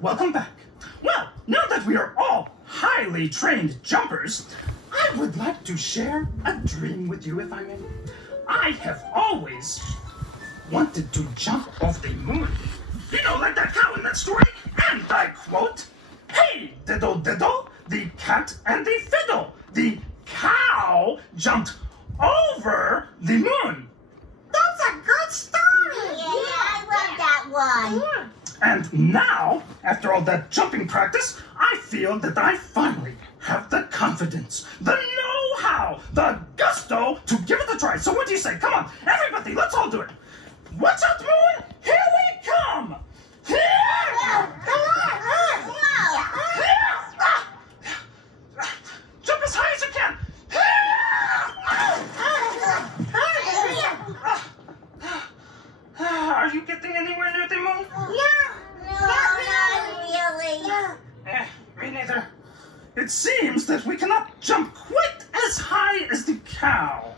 welcome back. Well, now that we are all highly trained jumpers, I would like to share a dream with you, if I may. I have always wanted to jump off the moon. You know, like that cow in that story. And I quote, "Hey, diddle diddle, the cat and the fiddle. The cow jumped over the moon." That's a good story. Yeah, I love that one. And now, after all that jumping practice, I feel that I finally have the confidence, the know-how, the gusto to give it a try. So what do you say? Come on, everybody, let's all do it. Watch out, moon! Here we come! Here! Jump as high as you can! Are you getting anywhere near the moon? Not really. Me neither. It seems that we cannot jump quite as high as the cow.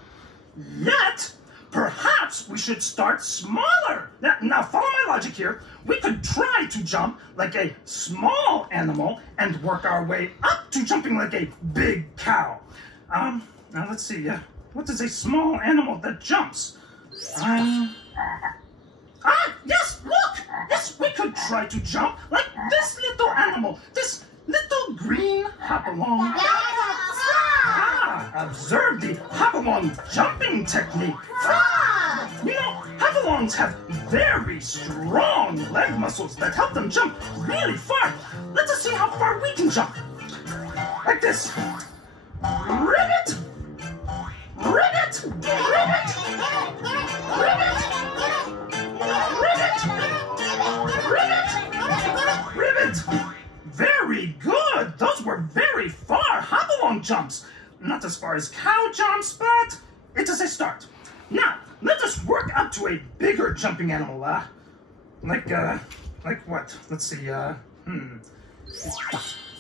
Yet, perhaps we should start smaller. Now follow my logic here. We could try to jump like a small animal and work our way up to jumping like a big cow. Now let's see. What is a small animal that jumps? Yes, look! Yes, we could try to jump like this little animal, this little green hopalong. Observe the hopalong jumping technique. You know, hopalongs have very strong leg muscles that help them jump really far. Let us see how far we can jump. Like this. Ribbit! Ribbit! Ribbit! Ribbit! Ribbit! Ribbit! Very good! Those were very far hopalong jumps. Not as far as cow jumps, but it is a start. Now, let us work up to a bigger jumping animal, like what? Let's see,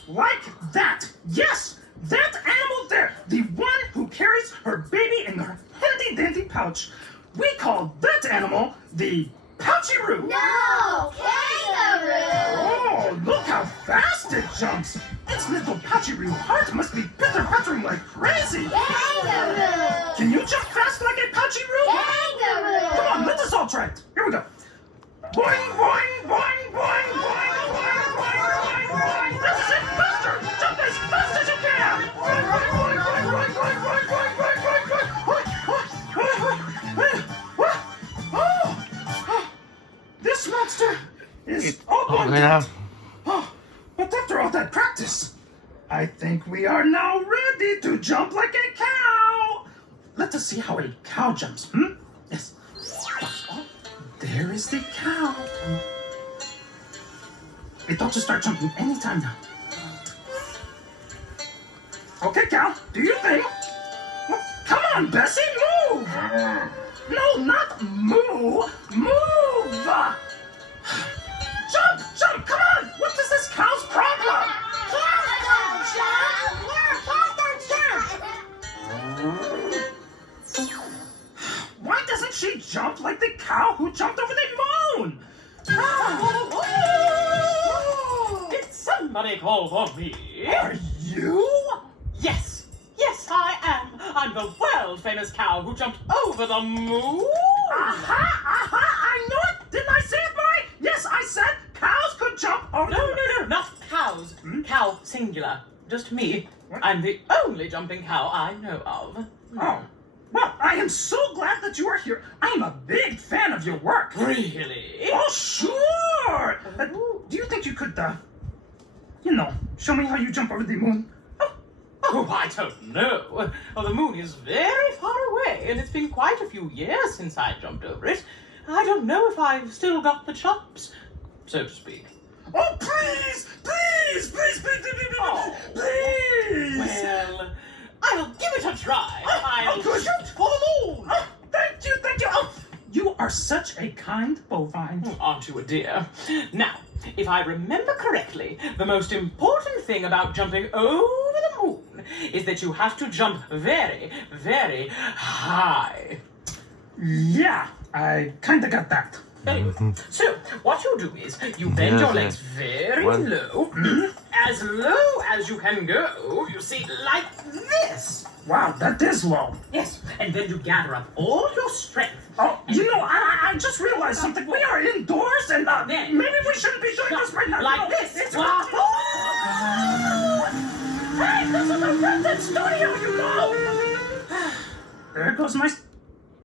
like that! Yes! That animal there! The one who carries her baby in her handy-dandy pouch. We call that animal the Pouchy-roo! No! Kangaroo! Oh, look how fast it jumps! Its little Pouchy-roo heart must be pitter-pattering like crazy! Kangaroo! Can you jump fast like a Pouchy-roo? Kangaroo! Come on, let us all try it. Here we go. Boing, boing, boing, boing, boing, boing, boing, boing, boing. That's it, faster! Jump as fast as you can! Boing, boing, boing, boing, boing, boing, boing, boing, boing, boing, boing. Oh, this monster is all going down. Oh, but after all that practice, I think we are now ready to jump like a cow. Let us see how a cow jumps, Yes. Oh, there is the cow. It ought to start jumping anytime now. Okay, cow, do your thing. Well, come on, Bessie, move! No, not moo. Move! Jump, jump, come on! What is this cow's problem? Why doesn't she jump like the cow who jumped over the moon? Did somebody call for me? Are you? Yes, I am. I'm the world-famous cow who jumped over the moon. Aha! I know it! Didn't I say it right? Yes, I said cows could jump over No, not cows. Cow singular. Just me. What? I'm the only jumping cow I know of. Oh. Well, I am so glad that you are here. I am a big fan of your work. Really? Oh, sure! Do you think you could, show me how you jump over the moon? Oh, I don't know. Well, the moon is very far away, and it's been quite a few years since I jumped over it. I don't know if I've still got the chops, so to speak. Oh, please! Please! Please, please, please, please, Oh. please! Well, I'll give it a try. I'll good. shoot for the moon. Oh, thank you, thank you! Oh, you are such a kind bovine. Aren't you a dear? Now, if I remember correctly, the most important thing about jumping over the moon is that you have to jump very, very high. Yeah, I kinda got that. Anyway, so what you do is you bend your legs very low as you can go, you see, like this. Wow, that is low. Yes, and then you gather up all your strength. Oh, I just realized something. We are indoors, and maybe we shouldn't be doing this right now. Like this. Hey, this is a rented studio, you know! There goes my